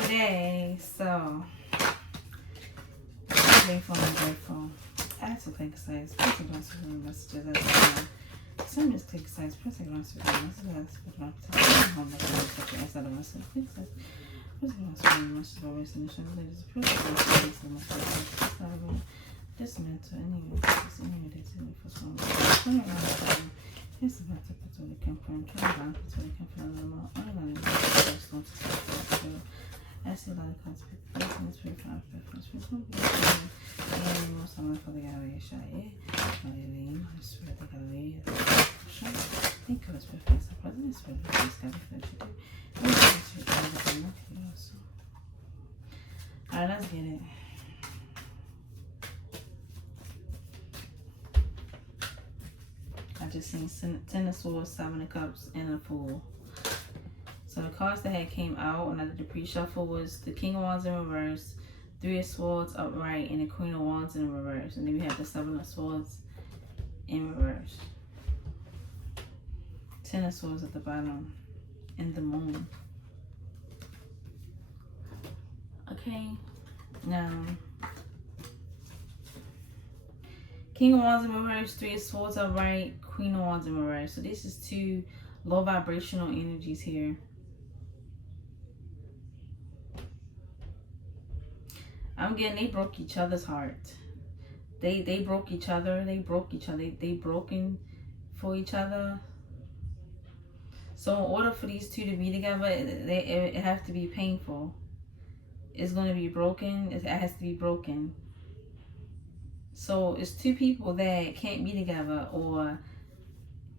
today. So, I'm grateful and grateful. I had to take size. Please ignore certain messages as well. Some just take size. Please ignore certain messages. Inside of myself. Please size. Please ignore certain messages. Always in the show. Please dismantle any messages. Any medicine for some. Turn around. It's about to put all the camphor. Turn around. Put all the camphor on the mouth. I don't know. I see a lot of consequences. It's very fun. It's and most of them for the gallery shot. Hallelujah. I swear the gallery. Thank you, Spirit. Thanks, President. Spirit. Thanks, God. Alright, let's get it. I just seen Ten of Swords, Seven of Cups, and a Fool. So the cards that had came out when I did the pre-shuffle was the King of Wands in reverse, Three of Swords upright, and the Queen of Wands in reverse. And then we have the Seven of Swords in reverse. Ten of Swords at the bottom, and the Moon. Okay, now King of Wands in reverse, Three of Swords upright, Queen of Wands in reverse. So this is two low vibrational energies here. I'm getting they broke each other's heart. They broke each other. They broke each other. They broken for each other. So in order for these two to be together, it has to be painful. It's going to be broken. It has to be broken. So it's two people that can't be together, or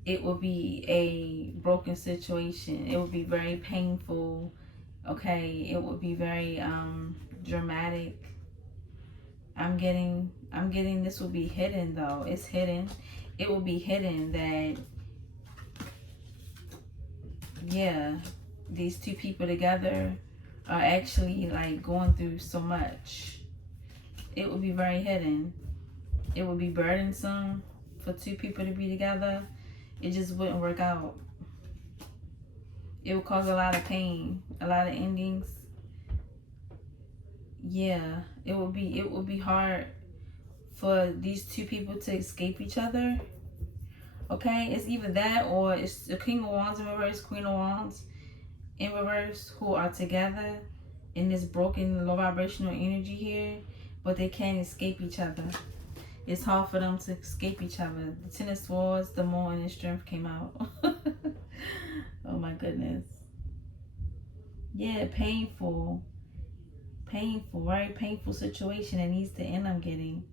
it will be a broken situation. It would be very painful. Okay, it would be very dramatic. I'm getting this will be hidden though. It's hidden. It will be hidden that, yeah, these two people together are actually like going through so much. It will be very hidden. It would be burdensome for two people to be together. It just wouldn't work out. It would cause a lot of pain, a lot of endings. Yeah, it would be hard for these two people to escape each other. Okay, it's either that or it's the King of Wands in reverse, Queen of Wands in reverse, who are together in this broken low vibrational energy here, but they can't escape each other. It's hard for them to escape each other. The Ten of Swords, the Moon, and the Strength came out. Oh my goodness. Yeah, painful. Painful, very painful situation that needs to end. I'm getting.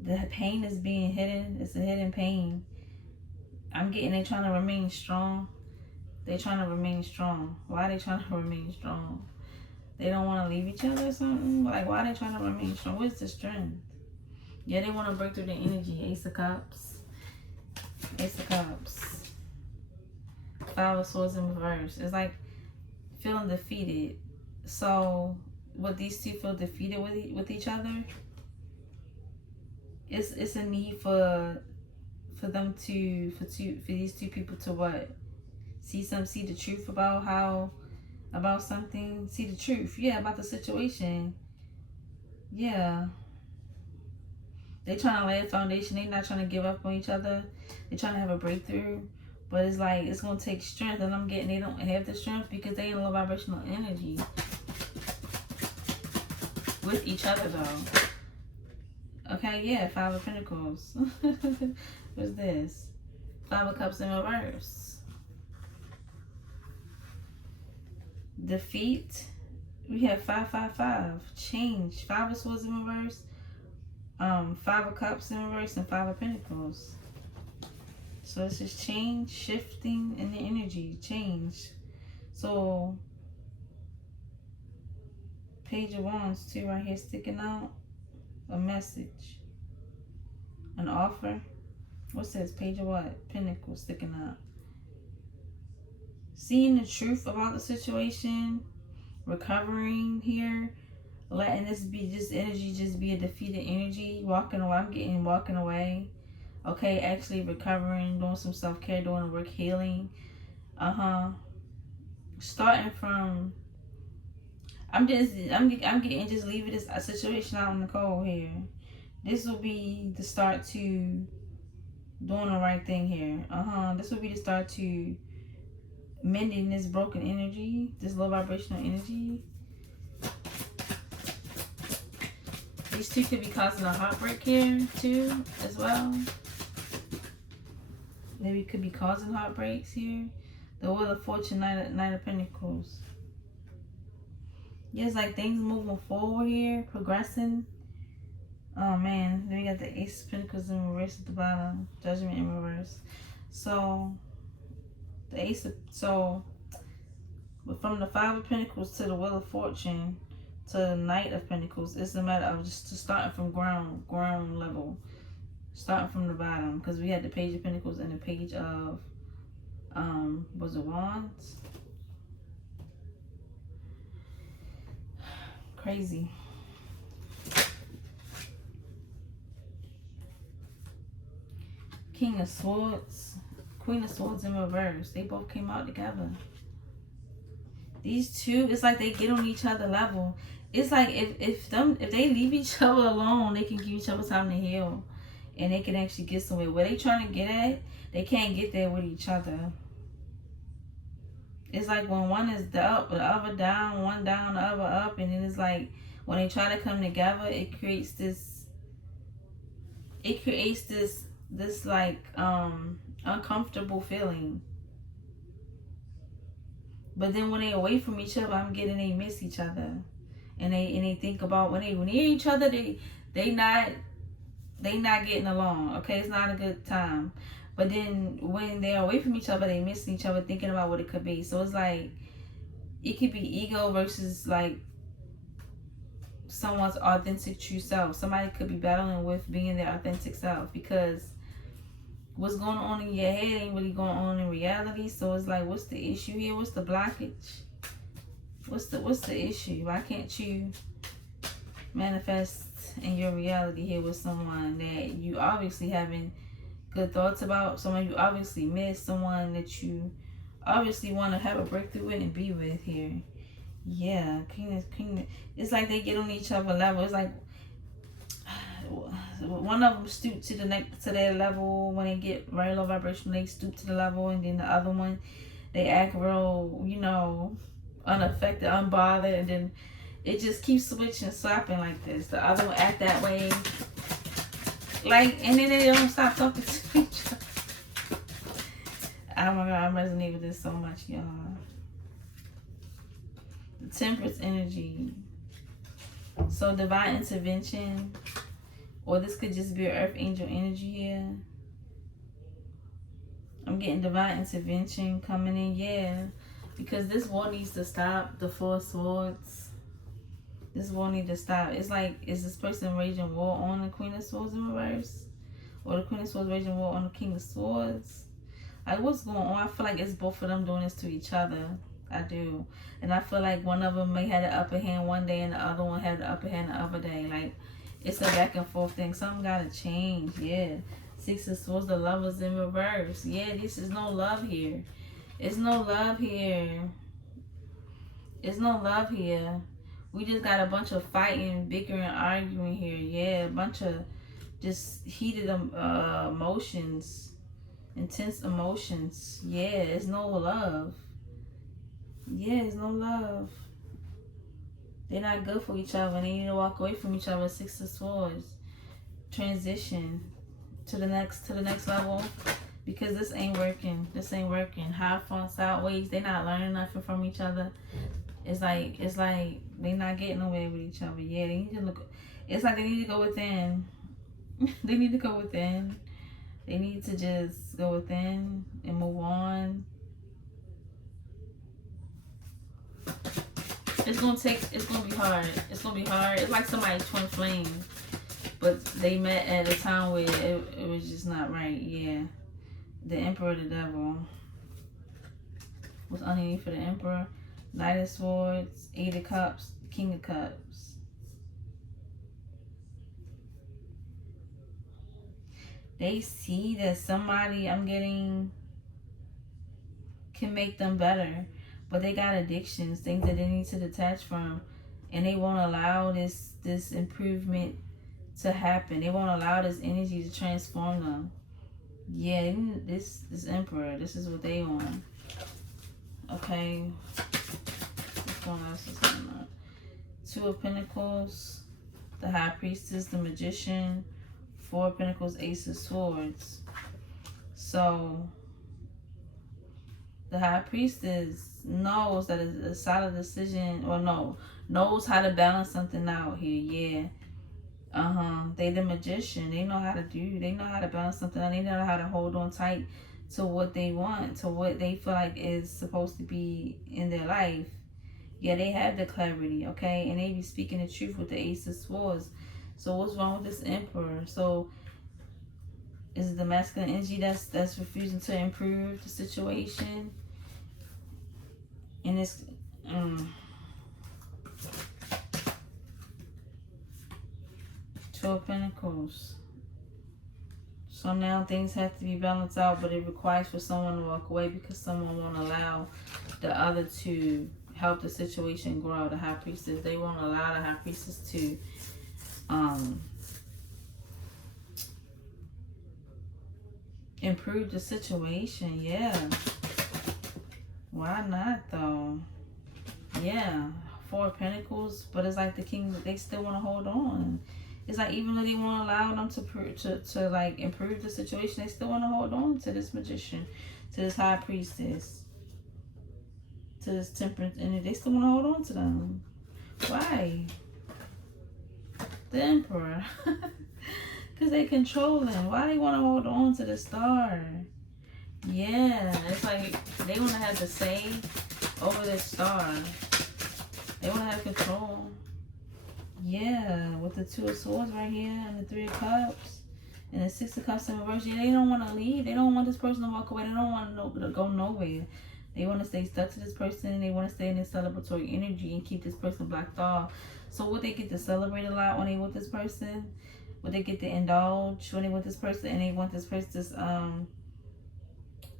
The pain is being hidden. It's a hidden pain. I'm getting they're trying to remain strong. They're trying to remain strong. Why are they trying to remain strong? They don't want to leave each other or something? Like, why are they trying to remain strong? What's the strength? Yeah, they want to break through the energy. Ace of Cups. Ace of Cups. Five of Swords in reverse. It's like feeling defeated. So, would these two feel defeated with each other? It's a need for them to for these two people to what? See the truth about something. See the truth. Yeah, about the situation. Yeah. They're trying to lay a foundation. They're not trying to give up on each other. They're trying to have a breakthrough. But it's like, it's going to take strength. And I'm getting they don't have the strength because they in low vibrational energy. With each other, though. Okay, yeah. Five of Pentacles. What's this? Five of Cups in reverse. Defeat. We have 555. Change. Five of Swords in reverse. Five of Cups in reverse and Five of Pentacles. So it's just change, shifting in the energy, change. So Page of Wands too right here sticking out. A message, an offer. What says Page of what? Pentacles sticking out. Seeing the truth about the situation, recovering here. Letting this energy just be a defeated energy. Walking away. I'm getting walking away. Okay, actually recovering, doing some self-care, doing the work, healing. Starting from I'm getting just leaving this situation out in the cold here. This will be the start to doing the right thing here. This will be the start to mending this broken energy, this low vibrational energy. These two could be causing a heartbreak here too, as well. Maybe could be causing heartbreaks here. The Wheel of Fortune, Knight of Pentacles. Yeah, it's like things moving forward here, progressing. Oh man, then we got the Ace of Pentacles in reverse at the bottom, Judgment in reverse. So the Ace of, but from the Five of Pentacles to the Wheel of Fortune to the Knight of Pentacles, it's a matter of just starting from ground level, starting from the bottom, because we had the Page of Pentacles and the Page of was it Wands? Crazy. King of Swords, Queen of Swords in reverse. They both came out together. These two, it's like they get on each other level. It's like if they leave each other alone, they can give each other time to heal, and they can actually get somewhere. Where they trying to get at, they can't get there with each other. It's like when one is up, the other down, one down, the other up, and then it's like when they try to come together, it creates this like uncomfortable feeling. But then when they away from each other, I'm getting they miss each other, and they think about when they near each other, they not getting along. Okay, it's not a good time. But then when they're away from each other, they miss each other, thinking about what it could be. So it's like it could be ego versus like someone's authentic true self. Somebody could be battling with being their authentic self, because what's going on in your head ain't really going on in reality. So it's like, what's the issue here? What's the blockage? What's the issue? Why can't you manifest in your reality here with someone that you obviously having good thoughts about, someone you obviously miss, someone that you obviously want to have a breakthrough with and be with here? Yeah, King. It's like they get on each other level. It's like one of them stoop to their level. When they get very low vibration, they stoop to the level, and then the other one, they act real, unaffected, unbothered, and then it just keeps switching, slapping like this. The other one act that way, like, and then they don't stop talking to each other. Oh my God, I resonate with this so much, y'all. The Temperance energy. So divine intervention, or this could just be an earth angel energy here. I'm getting divine intervention coming in, yeah. Because this war needs to stop. The Four of Swords. This war needs to stop. It's like, is this person waging war on the Queen of Swords in reverse? Or the Queen of Swords waging war on the King of Swords? Like, what's going on? I feel like it's both of them doing this to each other. I do. And I feel like one of them may have the upper hand one day and the other one had the upper hand the other day. Like, it's a back and forth thing. Something gotta change. Yeah. Six of Swords, the Lovers in reverse. Yeah, this is no love here. It's no love here. It's no love here. We just got a bunch of fighting, bickering, arguing here. Yeah, a bunch of just heated emotions. Intense emotions. Yeah, it's no love. Yeah, it's no love. They're not good for each other. They need to walk away from each other. Six of Swords. Transition to the next level, because this ain't working. This ain't working. High front, sideways. They're not learning nothing from each other. It's like they're not getting away with each other. Yeah, they need to look. It's like they need to go within. They need to go within. They need to just go within and move on. It's gonna be hard. It's gonna be hard. It's like somebody twin flame, but they met at a time where it was just not right. Yeah. The Emperor, the Devil. What's underneath for the Emperor? Knight of Swords, Eight of Cups, King of Cups. They see that somebody I'm getting can make them better, but they got addictions, things that they need to detach from. and they won't allow this improvement to happen. They won't allow this energy to transform them. Yeah, this Emperor, this is what they want. Okay. What's going on? What's going on? Two of Pentacles, the High Priestess, the Magician, Four of Pentacles, Ace of Swords. So the High Priestess knows that it's a solid decision, or knows how to balance something out here. Yeah. They the Magician. They know how to they know how to balance something out. They know how to hold on tight to what they want, to what they feel like is supposed to be in their life. Yeah, they have the clarity, okay? And they be speaking the truth with the Ace of Swords. So what's wrong with this Emperor? So is it the masculine energy that's refusing to improve the situation? And it's Two of Pentacles. So now things have to be balanced out, but it requires for someone to walk away because someone won't allow the other to help the situation grow. The High Priestess, they won't allow the High Priestess to improve the situation. Yeah. Why not though? Yeah. Four of Pentacles, but it's like the King, they still want to hold on. It's like even though they won't allow them to like improve the situation, they still want to hold on to this Magician, to this High Priestess, to this Temperance, and they still want to hold on to them. Why? The Emperor. Because they controlling. Why they want to hold on to the Star? Yeah, it's like they want to have the say over the Star. They want to have control. Yeah, with the Two of Swords right here and the Three of Cups and the Six of Cups in reverse. Yeah, they don't want to leave. They don't want this person to walk away. They don't want to go nowhere. They want to stay stuck to this person. They want to stay in this celebratory energy and keep this person blocked off. So would they get to celebrate a lot when they with this person? Would they get to indulge when they with this person? And they want this person,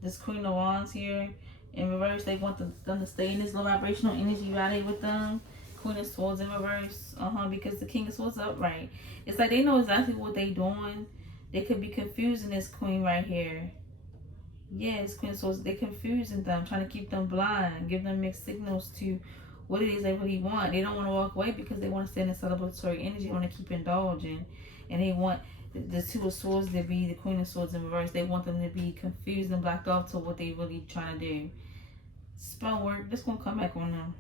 this Queen of Wands here in reverse. They want them to stay in this low vibrational energy while they with them. Queen of Swords in reverse. Because the King of Swords is upright. It's like they know exactly what they doing. They could be confusing this Queen right here. Yes, Queen of Swords. They're confusing them, trying to keep them blind, give them mixed signals to what it is they really want. They don't want to walk away because they want to stay in the celebratory energy. They want to keep indulging. And they want the Two of Swords to be the Queen of Swords in reverse. They want them to be confused and blocked off to what they really trying to do. Spell work. This gonna come back on them.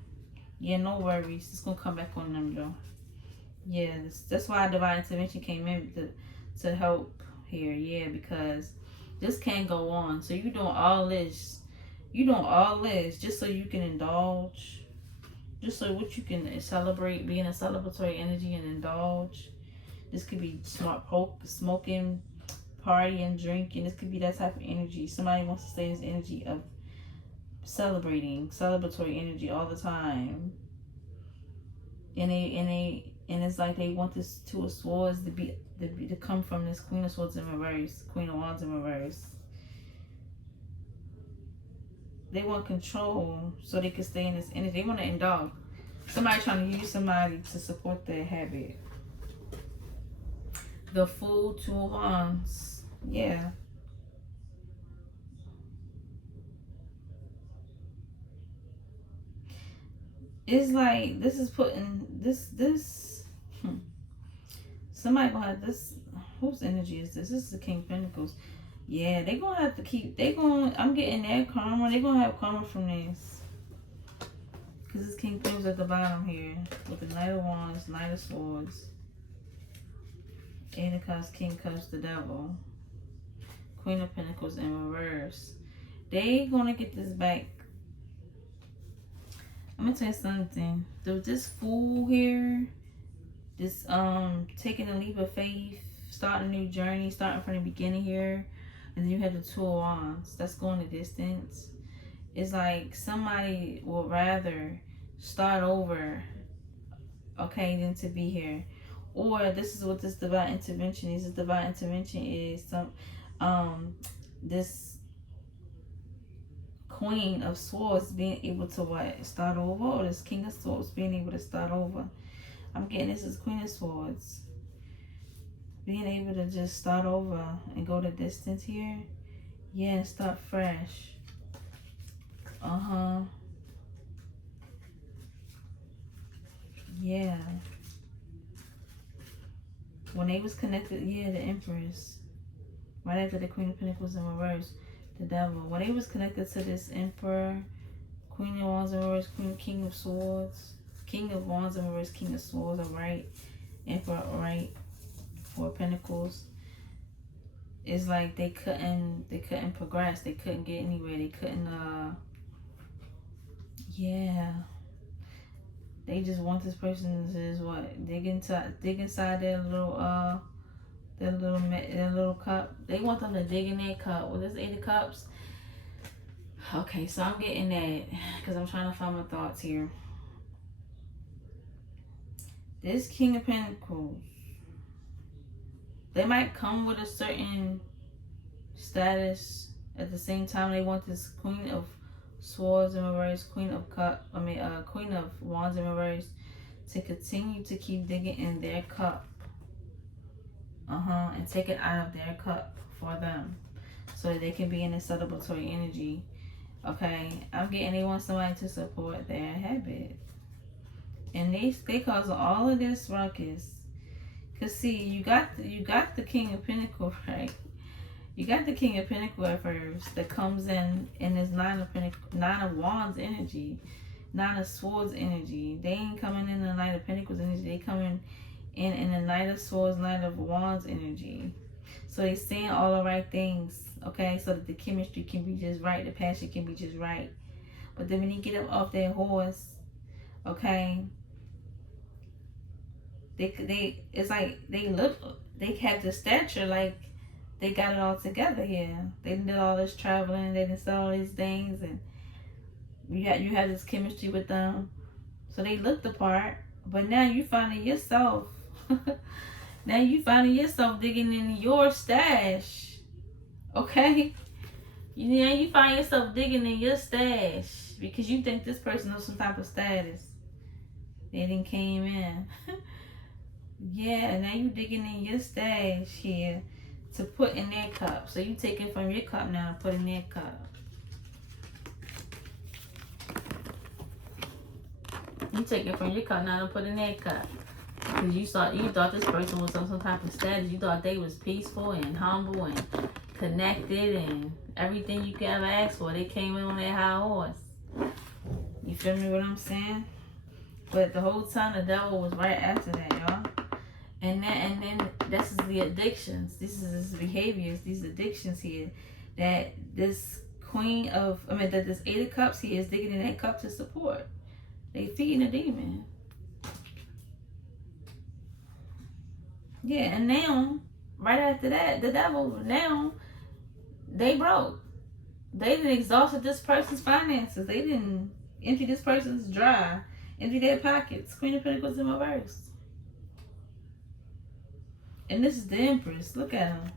Yeah, no worries. It's gonna come back on them though. Yeah, that's why Divine Intervention came in to help here. Yeah, because this can't go on. So you doing all this. You doing all this just so you can indulge. Just so what you can celebrate, be in a celebratory energy and indulge. This could be smart smoking, partying, drinking. This could be that type of energy. Somebody wants to stay in this energy of celebrating, celebratory energy all the time. And it's like they want this Two of Swords to come from this Queen of Swords in reverse, Queen of Wands in reverse. They want control so they can stay in this energy. They want to indulge. Somebody trying to use somebody to support their habit. The Fool, Two of Wands. Yeah. It's like this is putting this somebody gonna have this. Whose energy is this? This is the King of Pentacles. Yeah, they gonna have to keep. I'm getting their karma. They gonna have karma from this. Cause this King of Pentacles at the bottom here with the Knight of Wands, Knight of Swords, Eight of Cups, King of Cups, the Devil, Queen of Pentacles in reverse. They gonna get this back. I'm gonna tell you something. This Fool here, this taking a leap of faith, starting a new journey, starting from the beginning here, and then you have the Two of Wands. That's going the distance. It's like somebody would rather start over, okay, than to be here. Or this is what this divine intervention is. This divine intervention is this Queen of Swords being able to what? Start over? Or this King of Swords being able to start over? I'm getting this is Queen of Swords. Being able to just start over and go the distance here. Yeah, and start fresh. Uh-huh. Yeah. When they was connected, yeah, the Empress. Right after the Queen of Pentacles in reverse, the Devil. When they was connected to this Emperor, Queen of Wands in reverse, King of Swords, King of Wands in reverse, King of Swords, alright. Emperor, alright. Four Pentacles. It's like they couldn't progress. They couldn't get anywhere. They couldn't, yeah. They just want this person to just what? Dig inside their little cup. They want them to dig in their cup. Well, this 8 of Cups. Okay, so I'm getting that because I'm trying to find my thoughts here. This King of Pentacles, they might come with a certain status. At the same time, they want this Queen of Swords in reverse, Queen of Wands in reverse to continue to keep digging in their cup. And take it out of their cup for them so that they can be in a celebratory energy. Okay, I'm getting they want somebody to support their habit. And they cause all of this ruckus. Cause see, you got the King of Pentacles, right? You got the King of Pentacles at first that comes in this Nine of Wands energy, Nine of Swords energy. They ain't coming in the Knight of Pentacles energy. They coming in the Knight of Swords, Knight of Wands energy. So they saying all the right things, okay? So that the chemistry can be just right, the passion can be just right. But then when you get up off their horse, okay, it's like they have the stature like they got it all together here. They did all this traveling, they did all these things, and you have this chemistry with them. So they look the part, but now you finding yourself digging in your stash. Okay? You find yourself digging in your stash because you think this person knows some type of status. They didn't came in. Yeah, now you digging in your stash here to put in their cup. So you take it from your cup now and put in their cup. You take it from your cup now and put in their cup. Because you thought this person was some type of status. You thought they was peaceful and humble and connected and everything you could ever ask for. They came in on their high horse. You feel me what I'm saying? But the whole time the Devil was right after that, y'all. And then this is the addictions. This is his behaviors, these addictions here. That this this 8 of Cups here is digging in that cup to support. They feeding a demon. Yeah, and now, right after that, the Devil, now, they broke. They didn't exhausted this person's finances. They didn't empty this person's dry. Empty their pockets. Queen of Pentacles in reverse. And this is the Empress. Look at him.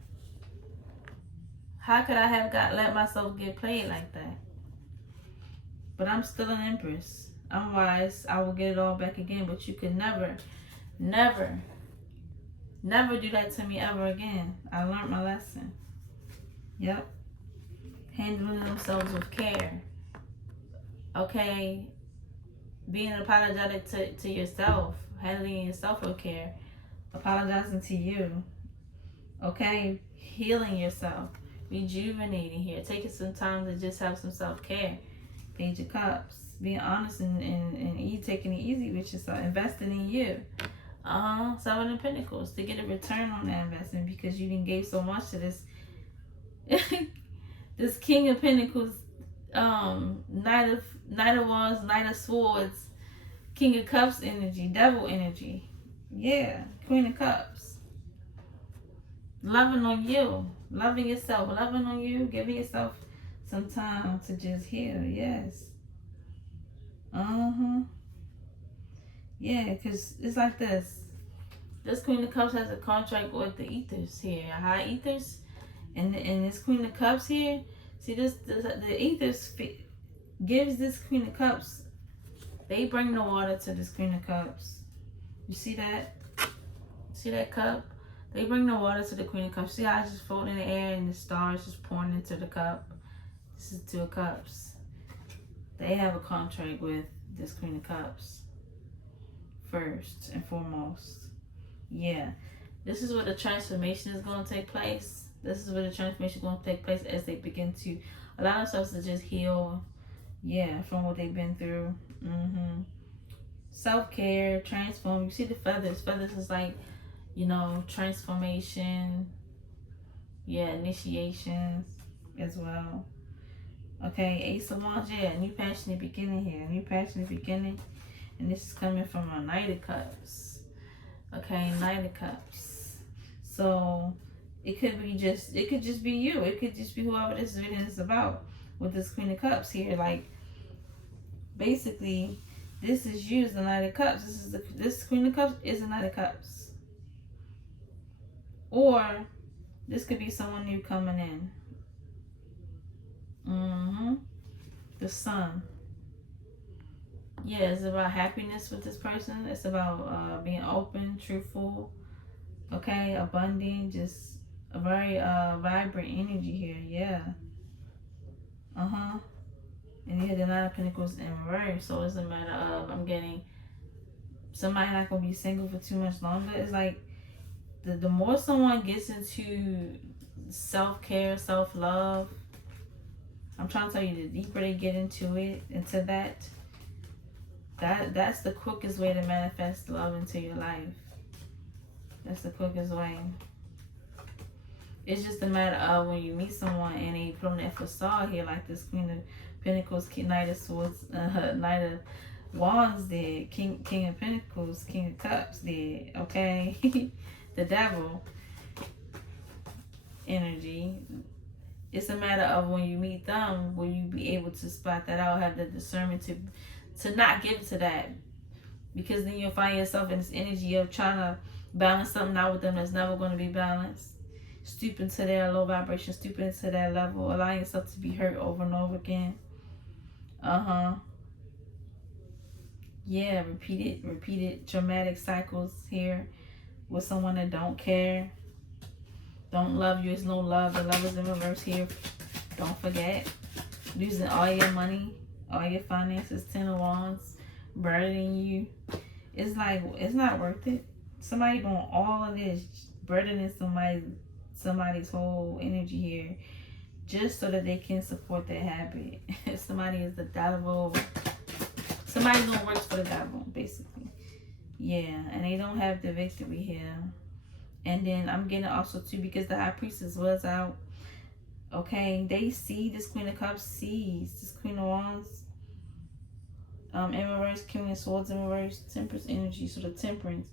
How could I have let myself get played like that? But I'm still an Empress. I'm wise. I will get it all back again. But you could never, never, never do that to me ever again. I learned my lesson. Yep. Handling themselves with care. Okay. Being apologetic to yourself. Handling yourself with care. Apologizing to you. Okay? Healing yourself. Rejuvenating here. Taking some time to just have some self-care. Page of Cups. Being honest and taking it easy with yourself. Investing in you. 7 of Pentacles. To get a return on that investment because you didn't gave so much to this this King of Pentacles, Knight of Wands, Knight of Swords, King of Cups energy, Devil energy. Yeah, Queen of Cups. Loving on you. Loving yourself. Loving on you. Giving yourself some time to just heal. Yes. Yeah, because it's like this. This Queen of Cups has a contract with the ethers here. High ethers. And this Queen of Cups here. See, the ethers gives this Queen of Cups. They bring the water to this Queen of Cups. You see that? See that cup? They bring the water to the Queen of Cups. See how it's just floating in the air and the stars just pouring into the cup? This is Two of Cups. They have a contract with this Queen of Cups. First and foremost. Yeah. This is where the transformation is going to take place. This is where the transformation is going to take place as they begin to allow themselves to just heal. Yeah, from what they've been through. Self-care, transform. You see the feathers. Feathers is like, you know, transformation. Yeah, initiations as well. Okay, Ace of Wands. Yeah, new passionate beginning here. New passionate beginning. And this is coming from a Knight of Cups. Okay, Knight of Cups. So it could just be you. It could just be whoever this video is about with this Queen of Cups here. Like, basically, this is you as the Knight of Cups. This Queen of Cups is the Knight of Cups. Or this could be someone new coming in. The Sun. Yeah, it's about happiness with this person. It's about being open, truthful, okay, abundant, just a very vibrant energy here. Yeah. And you had the Nine of Pentacles in reverse, so it's a matter of, I'm getting somebody not gonna be single for too much longer. It's like the more someone gets into self-care, self-love, I'm trying to tell you, the deeper they get into that's the quickest way to manifest love into your life. That's the quickest way. It's just a matter of when you meet someone and they put on that facade here, like this Queen of Pentacles, Knight of Swords, Knight of Wands did, King of Pentacles, King of Cups did, okay? The Devil energy. It's a matter of when you meet them, will you be able to spot that out, have the discernment to not give to that, because then you'll find yourself in this energy of trying to balance something out with them that's never going to be balanced. Stooping to their low vibration, stooping to their level, allowing yourself to be hurt over and over again. Yeah, repeated traumatic cycles here with someone that don't care, don't love you. It's no love. The love is in reverse here. Don't forget. Losing all your money, all your finances, 10 of Wands, burdening you. It's like, it's not worth it. Somebody doing all of this, burdening somebody's whole energy here, just so that they can support their habit. Somebody is the devil. Somebody doing works for the devil, basically. Yeah, and they don't have the victory here. And then I'm getting also too, because the High Priestess was out. Okay, they see this Queen of Cups, sees this Queen of Wands. In reverse, King of Swords in reverse, Temperance energy. So the Temperance.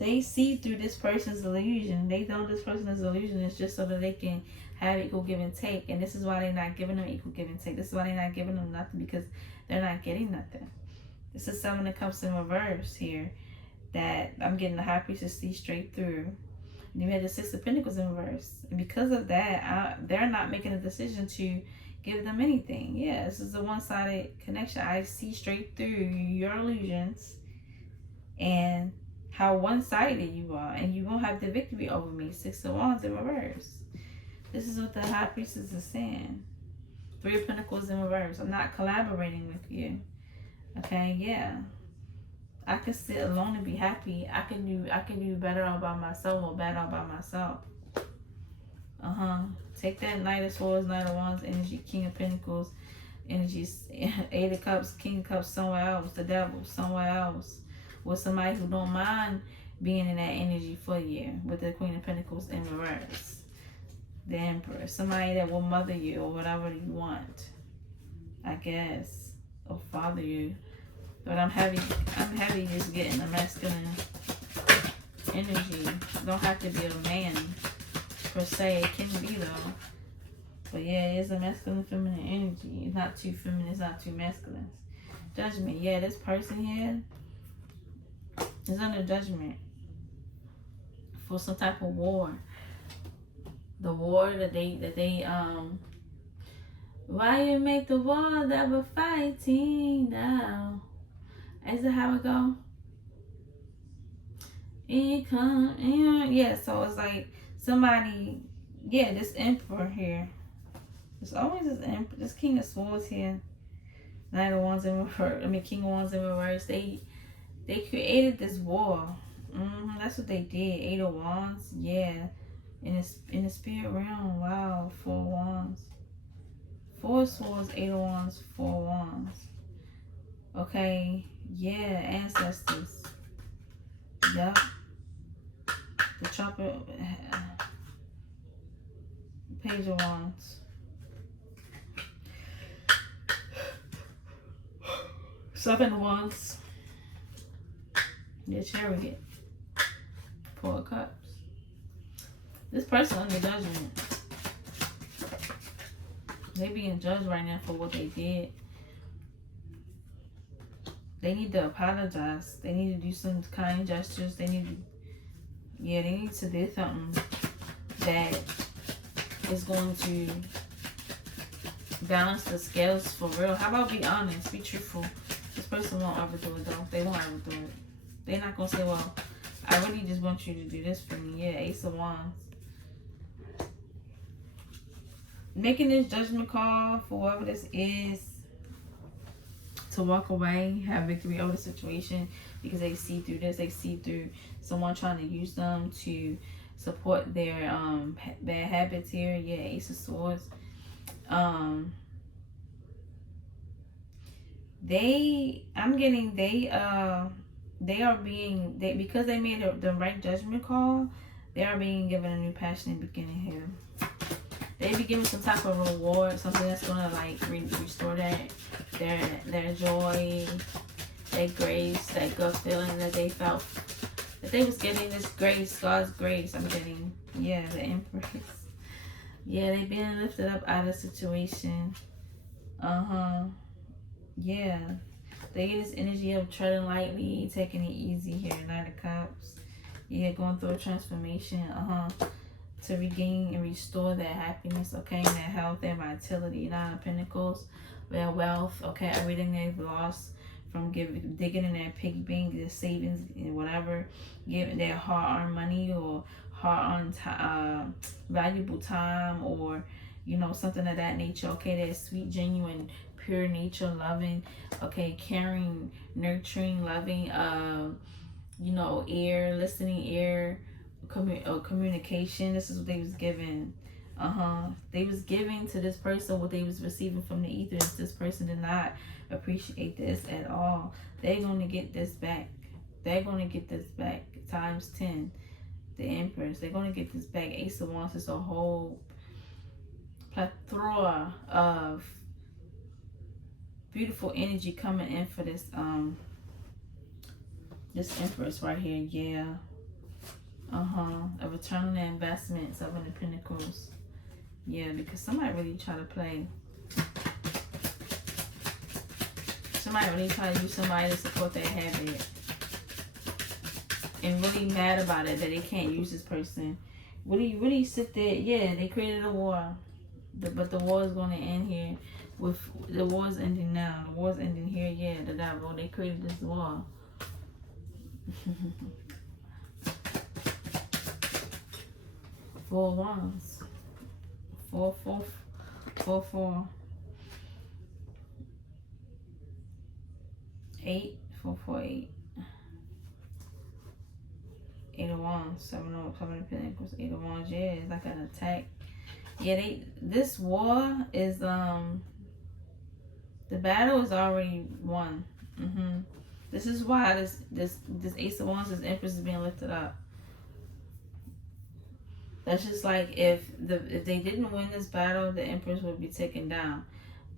They see through this person's illusion. They know this person is illusionist just so that they can have equal give and take. And this is why they're not giving them equal give and take. This is why they're not giving them nothing, because they're not getting nothing. This is Seven of Cups in reverse here. That I'm getting the High Priestess see straight through. And you had the Six of Pentacles in reverse. And because of that, they're not making a decision to give them anything. Yeah, this is a one-sided connection. I see straight through your illusions and how one-sided you are. And you won't have the victory over me. Six of Wands in reverse. This is what the High Priestess is saying. Three of Pentacles in reverse. I'm not collaborating with you. Okay, yeah. I could sit alone and be happy. I can do better all by myself or bad all by myself. Take that Knight of Swords, Knight of Wands energy, King of Pentacles energies, Eight of Cups, King of Cups somewhere else, the Devil somewhere else, with somebody who don't mind being in that energy for you, with the Queen of Pentacles in reverse. The Emperor, somebody that will mother you or whatever you want, I guess, or father you. But I'm heavy just getting a masculine energy. Don't have to be a man per se. It can be though. But yeah, it's a masculine feminine energy. It's not too feminine, it's not too masculine. Judgment. Yeah, this person here is under judgment for some type of war. The war that they Why you make the war that we're fighting now? Is that how it go? Yeah, so it's like somebody, yeah, this emperor here. There's always this emperor, this king of swords here. Knight of Wands in reverse. I mean, King of Wands in reverse. They created this war. That's what they did. Eight of Wands, yeah. In the spirit realm, wow. Four of Wands, Four Swords, Eight of Wands, Four of Wands. Okay, yeah, ancestors. Yep. The trumpet, Page of Wands. Seven of Wands. The Chariot. Four of Cups. This person under judgment. They being judged right now for what they did. They need to apologize. They need to do some kind gestures. They need to, yeah, they need to do something that is going to balance the scales for real. How about be honest, be truthful? This person won't ever do it though. They won't ever do it. They're not gonna say, well, I really just want you to do this for me. Yeah, Ace of Wands. Making this judgment call for whoever this is to walk away, have victory over the situation, because they see through this. They see through someone trying to use them to support their bad habits here. Yeah, Ace of Swords. Because they made the right judgment call, they are being given a new passionate beginning here. They be given some type of reward, something that's gonna like restore their joy, their grace, that good feeling that they felt, that they was getting this grace, God's grace. I'm getting, yeah, the Empress. Yeah, they being lifted up out of the situation. Yeah. They get this energy of treading lightly, taking it easy here. Knight of Cups. Yeah, going through a transformation. To regain and restore their happiness, okay, and their health, their vitality. Nine of Pentacles, their wealth, okay, everything they've lost from digging in their piggy bank, their savings, and whatever, giving their hard-earned money or hard-earned valuable time, or something of that nature. Okay, their sweet, genuine, pure nature, loving, okay, caring, nurturing, loving, ear, listening ear. Communication. This is what they was given. They was giving to this person what they was receiving from the ethers. This person did not appreciate this at all. They're going to get this back. They're going to get this back times 10. The Empress, they're going to get this back. Ace of Wands is a whole plethora of beautiful energy coming in for this this Empress right here. Yeah. A return on their investment. Seven of Pentacles. Yeah, because somebody really try to play. Somebody really try to use somebody to support their habit. And really mad about it that they can't use this person. Really sit there. Yeah, they created a war. But the war is going to end here. The war's ending now. The war's ending here. Yeah, the devil. They created this war. Four Wands. 4, 4, 4, 4. 8, 4, 4, 8. 8 of Wands. 7 of Pentacles. 8 of Wands. Yeah, it's like an attack. Yeah, this war is the battle is already won. This is why this Ace of Wands, this Empress is being lifted up. That's just like if they didn't win this battle, the Empress would be taken down.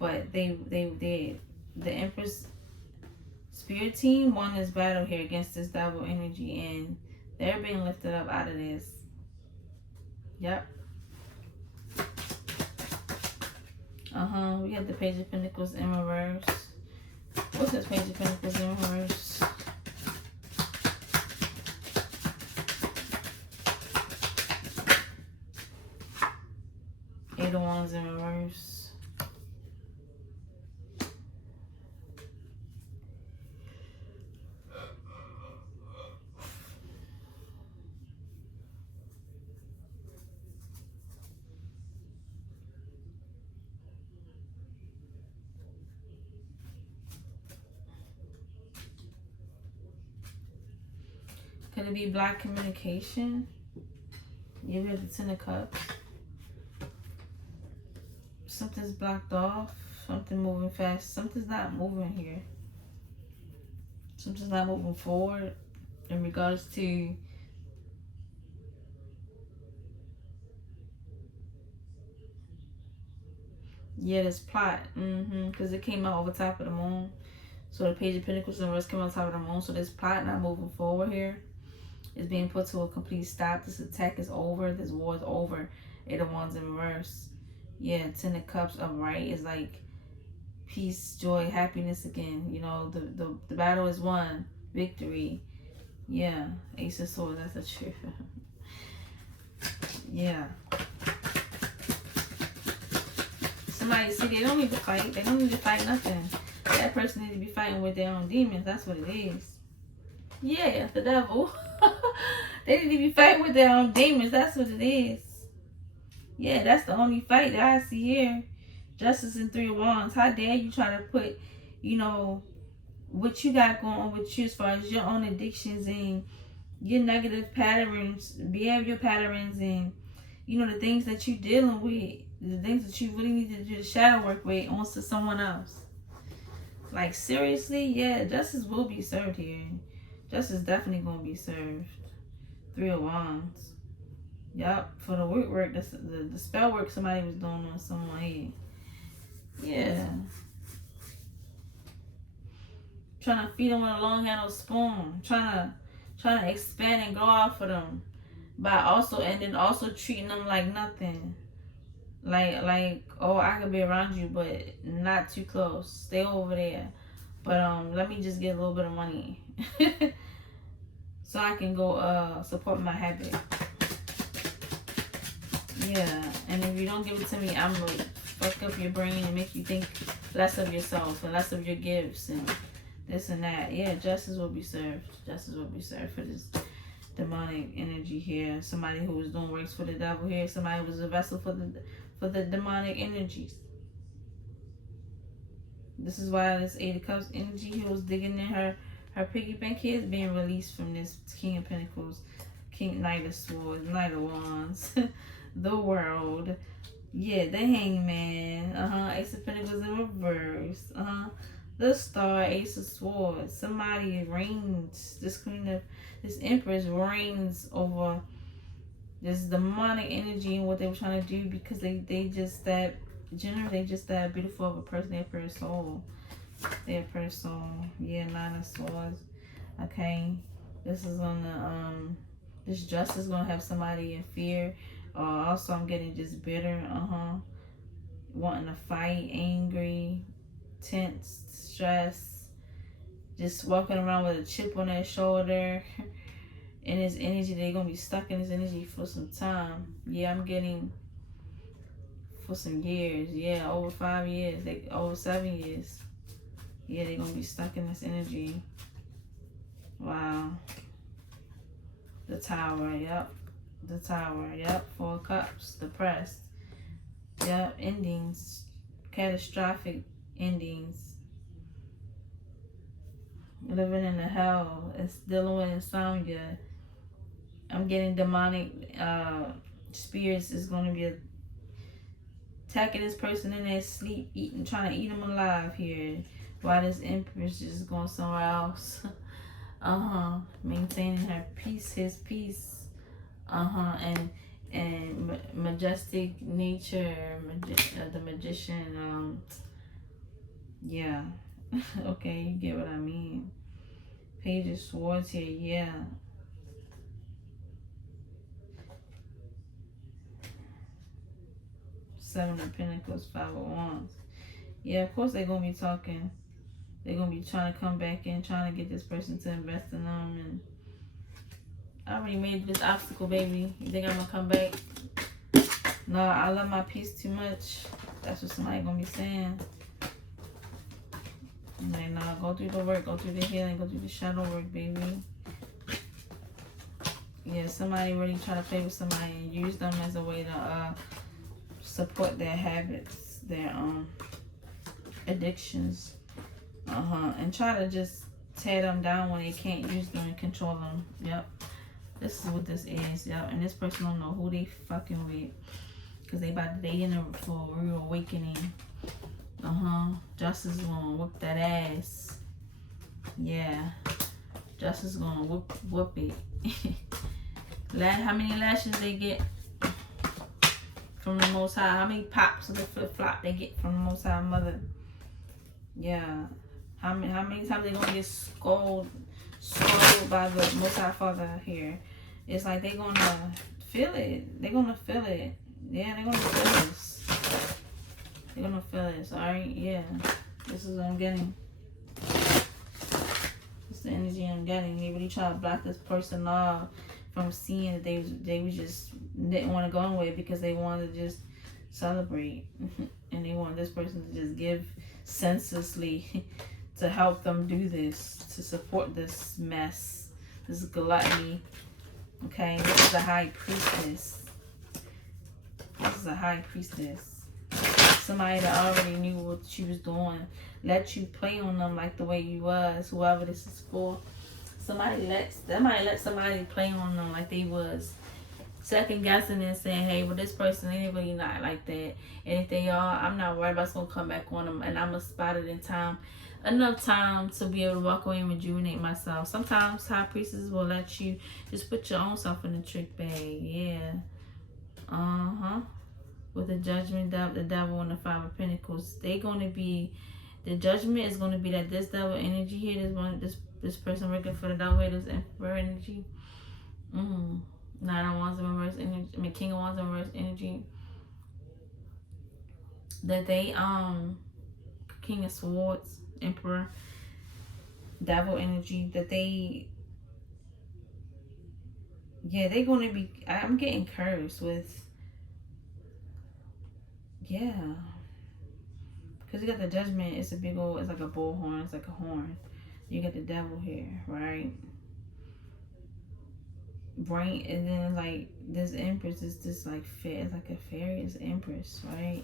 But they did. The Empress Spirit team won this battle here against this double energy, and they're being lifted up out of this. Yep. We have the Page of Pentacles in reverse. What's this Page of Pentacles in reverse? Eight of Wands in reverse. Could it be blocked communication? You have the Ten of Cups. Something's blocked off. Something moving fast. Something's not moving here. Something's not moving forward in regards to this plot. Because it came out over top of the moon. So the Page of Pentacles and Reverse came on top of the moon. So this plot not moving forward here. Is being put to a complete stop. This attack is over. This war is over. Eight of Wands in reverse. Yeah, Ten of Cups upright is like peace, joy, happiness again. You know, the battle is won. Victory. Yeah. Ace of Swords. That's the truth. Yeah. Somebody, see, they don't need to fight. They don't need to fight nothing. That person needs to be fighting with their own demons. That's what it is. Yeah, the devil. They need to be fighting with their own demons. That's what it is. Yeah, that's the only fight that I see here. Justice and Three of Wands. How dare you try to put, you know, what you got going on with you as far as your own addictions and your negative patterns, behavior patterns, and, you know, the things that you're dealing with, the things that you really need to do the shadow work with onto someone else. Like, seriously? Yeah, justice will be served here. Justice definitely going to be served. Three of Wands. Yup, for the work, the spell work somebody was doing on someone here. Yeah. Trying to feed them with a long-handled spoon. Trying to expand and grow out for them. By also, and then also treating them like nothing. Like, oh, I could be around you, but not too close. Stay over there. But let me just get a little bit of money. So I can go support my habit. Yeah, and if you don't give it to me, I'm gonna fuck up your brain and make you think less of yourself and less of your gifts and this and that. Yeah, justice will be served. Justice will be served for this demonic energy here. Somebody who was doing works for the devil here. Somebody who was a vessel for the demonic energies. This is why this Eight of Cups energy who was digging in her piggy bank here is being released from this King of Pentacles, Knight of Swords, Knight of Wands, the World. Yeah, the Hangman. Ace of Pentacles in reverse. The Star, Ace of Swords. Somebody reigns. This Empress reigns over this demonic energy and what they were trying to do because they just that beautiful of a person. They're pure soul. They're pure soul. Yeah, Nine of Swords. Okay. This is gonna this justice is gonna have somebody in fear. Also I'm getting just bitter, wanting to fight, angry, tense, stress, just walking around with a chip on their shoulder. In his energy, they're gonna be stuck in his energy for some time. Yeah, I'm getting for some years. Yeah, over 5 years, over 7 years. Yeah, they're gonna be stuck in this energy. Wow. The Tower, yep. The Tower, yep. Four of Cups, depressed. Yep, endings. Catastrophic endings. Living in the hell. It's dealing with insomnia. I'm getting demonic spirits is going to be attacking this person in their sleep, trying to eat them alive here. While this Empress is going somewhere else. Maintaining her peace, his peace. And majestic nature, the magician. Yeah. Okay, you get what I mean. Page of Swords here, yeah. Seven of Pentacles, Five of Wands. Yeah, of course they're going to be talking. They're going to be trying to come back in, trying to get this person to invest in them. And I already made this obstacle, baby. You think I'm going to come back? No, I love my peace too much. That's what somebody going to be saying. And like, nah, go through the work, go through the healing, go through the shadow work, baby. Yeah, somebody really try to play with somebody and use them as a way to support their habits, their addictions. And try to just tear them down when they can't use them and control them. Yep. This is what this is, y'all. And this person don't know who they fucking with. Because they in a for a real awakening. Justice is gonna whoop that ass. Yeah. Justice is gonna whoop it. How many lashes they get from the Most High? How many pops of the flip-flop they get from the Most High Mother? Yeah. How many times they gonna get scolded by the Most High Father here? It's like they gonna feel it. They're gonna feel it. Yeah, they're gonna feel this. They're gonna feel this. Alright, yeah. This is what I'm getting. It's the energy I'm getting. They really try to block this person off from seeing that they was just didn't want to go away because they wanted to just celebrate. And they want this person to just give senselessly to help them do this, to support this mess, this gluttony. Okay, this is a high priestess. This is a high priestess. Somebody that already knew what she was doing. Let you play on them like the way you was, whoever this is for. Somebody let somebody play on them like they was. Second guessing and saying, hey, well, this person ain't really not like that. And if they are, I'm not worried about it's going to come back on them. And I'm going to spot it in time. Enough time to be able to walk away and rejuvenate myself. Sometimes high priestesses will let you just put your own self in the trick bag. Yeah. With the judgment, the devil, and the Five of Pentacles. They going to be, the judgment is going to be that this devil energy here, this person working for the devil here, this Emperor energy. Nine of Wands in reverse energy. King of Wands in reverse energy. That they King of Swords, Emperor, Devil energy. That they, yeah, they're gonna be. I'm getting cursed with. Yeah, because you got the Judgment. It's a big old. It's like a bullhorn. It's like a horn. You got the Devil here, right? Right, and then like this Empress is just like it's like a fairy, it's Empress, right?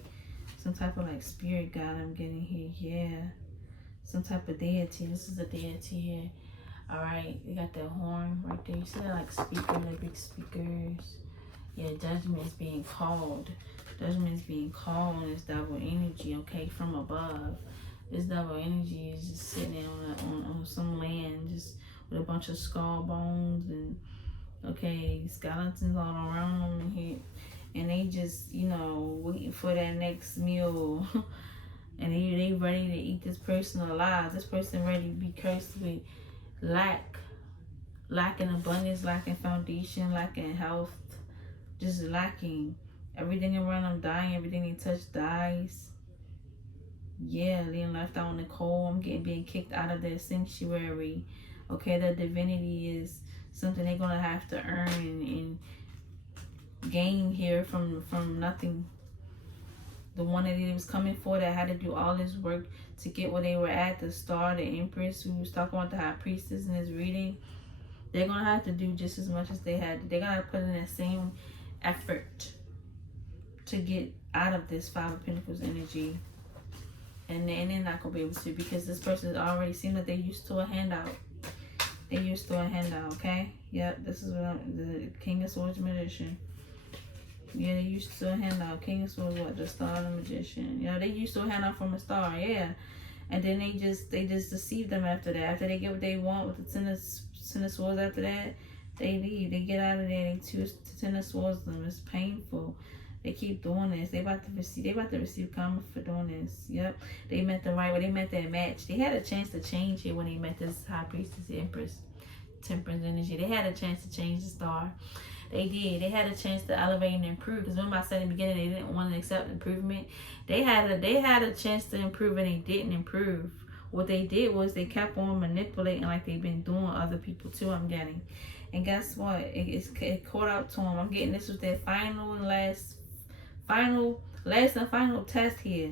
Some type of like spirit god I'm getting here, yeah. Some type of deity. This is a deity here. Alright, you got that horn right there. You see that like speaker, like big speakers. Yeah, judgment is being called. Judgment is being called on this devil energy, okay, from above. This devil energy is just sitting on some land, just with a bunch of skull bones and okay, skeletons all around them here, and they just, you know, waiting for that next meal, and they ready to eat this person alive. This person ready to be cursed with lacking abundance, lacking foundation, lacking health, just lacking everything around them, dying. Everything they touch dies. Yeah, being left out in the cold. I'm being kicked out of their sanctuary. Okay, that divinity is something they're gonna have to earn and gain here from nothing. The one that he was coming for, that had to do all this work to get where they were at, the star, the Empress, who was talking about the High Priestess in his reading, they're gonna have to do just as much as they had. They gotta put in that same effort to get out of this Five of Pentacles energy. And they're not gonna be able to, because this person already seems like they're used to a handout. They used to a handout, okay? Yep, this is what the King of Swords Magician. Yeah, they used to a handout. King of Swords, what? The Star, the Magician. Yeah, they used to a handout from a star, yeah. And then they just deceive them after that. After they get what they want with the Ten of Swords after that, they leave. They get out of there. They choose to Ten of Swords them. It's painful. They keep doing this. They about to receive karma for doing this. Yep. They met the right way. They met that match. They had a chance to change it when they met this High Priestess, Empress, Temperance energy. They had a chance to change the star. They did. They had a chance to elevate and improve. Because remember I said in the beginning they didn't want to accept improvement. They had a chance to improve and they didn't improve. What they did was they kept on manipulating like they've been doing other people too, I'm getting. And guess what? It caught up to them. I'm getting this was their last and final test here.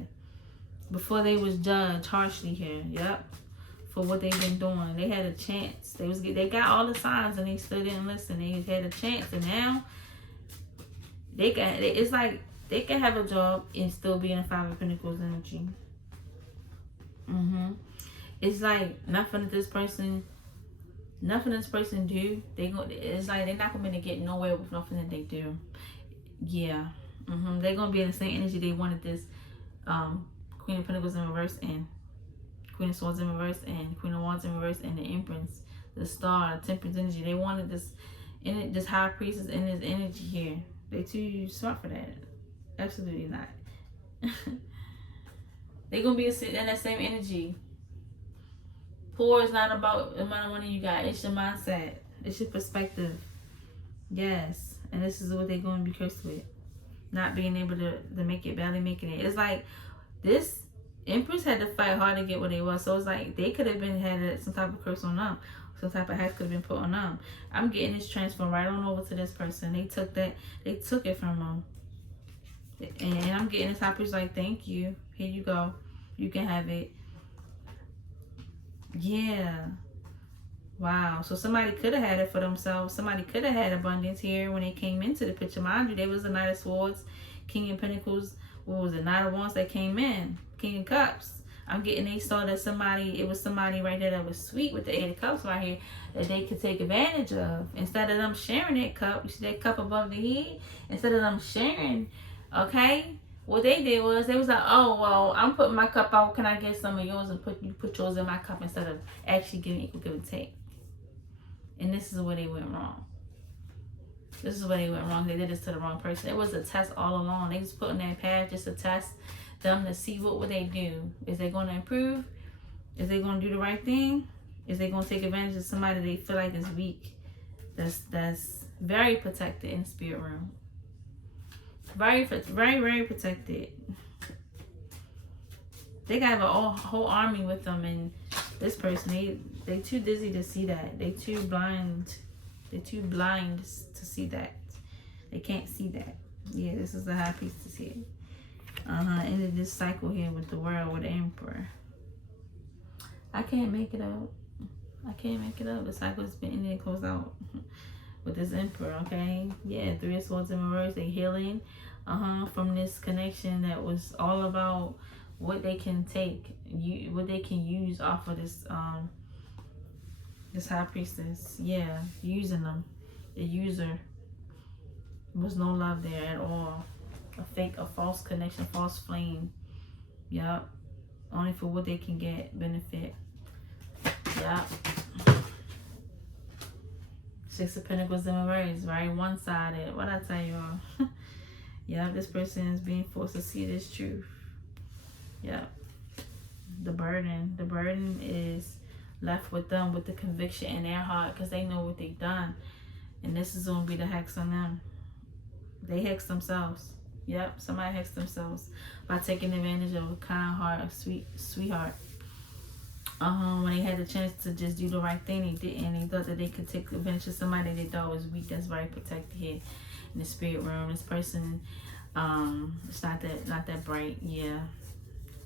Before they was judged harshly here. Yep. For what they've been doing. They had a chance. They got all the signs and they still didn't listen. They had a chance. And now it's like they can have a job and still be in a Five of Pentacles energy. It's like nothing that this person Nothing this person do, it's like they're not gonna be able to get nowhere with nothing that they do. Yeah. They're gonna be in the same energy they wanted this Queen of Pentacles in reverse and Queen of Swords in reverse and Queen of Wands in reverse and the Empress, the Star, Temperance energy. They wanted this High Priestess in this energy here. They too smart for that. Absolutely not. They're gonna be in that same energy. Poor is not about the amount of money you got. It's your mindset. It's your perspective. Yes. And this is what they're going to be cursed with. Not being able to make it, barely making it. It's like this Empress had to fight hard to get what they was. So it's like they could have had some type of curse on them. Some type of hex could have been put on them. I'm getting this transfer right on over to this person. They took it from them. And I'm getting this High Priest like, thank you. Here you go. You can have it. Yeah. Wow. So somebody could have had it for themselves. Somebody could have had abundance here when they came into the picture. Mind you, there was the Knight of Swords, King of Pentacles. What was it? Knight of Wands that came in. King of Cups. I'm getting they saw that it was somebody right there that was sweet with the Eight of Cups right here that they could take advantage of. Instead of them sharing that cup, you see that cup above the head? Instead of them sharing, okay? What they did was they was like, oh, well, I'm putting my cup out. Can I get some of yours and put yours in my cup instead of actually giving equal give and take? And this is where they went wrong. This is where they went wrong. They did this to the wrong person. It was a test all along. They was put in that path just to test them to see what would they do. Is they going to improve? Is they going to do the right thing? Is they going to take advantage of somebody they feel like is weak? That's very protected in the spirit realm. Very, very protected. They got a whole army with them, and this person, they too dizzy to see that. They too blind. They're too blind to see that. They can't see that. Yeah, this is the High Priestess here. Ended this cycle here with the World, with the Emperor. I can't make it up. I can't make it up. The cycle has been ended and closed out with this Emperor, okay? Yeah, Three of Swords in reverse. They healing from this connection that was all about what they can take, what they can use off of this this High Priestess. Yeah, using them. The user. There was no love there at all. A false connection, false flame. Yup. Only for what they can get benefit. Yup. Six of Pentacles in reverse, right? One-sided. What I tell you all? Yeah, this person is being forced to see this truth. Yeah. The burden is left with them with the conviction in their heart because they know what they've done. And this is going to be the hex on them. They hex themselves. Yep, somebody hexed themselves by taking advantage of a kind heart, a sweetheart. When they had the chance to just do the right thing, they didn't. They thought that they could take advantage of somebody they thought was weak. That's very protected here in the spirit realm. This person, it's not that bright. Yeah,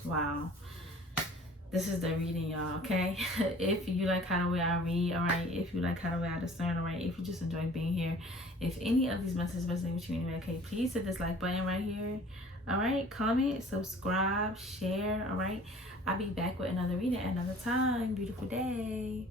wow. This is the reading, y'all. Okay, if you like how the way I read, all right. If you like how the way I discern, all right. If you just enjoy being here, if any of these messages resonate with you anyway, okay, please hit this like button right here. All right, comment, subscribe, share. All right. I'll be back with another reading at another time. Beautiful day.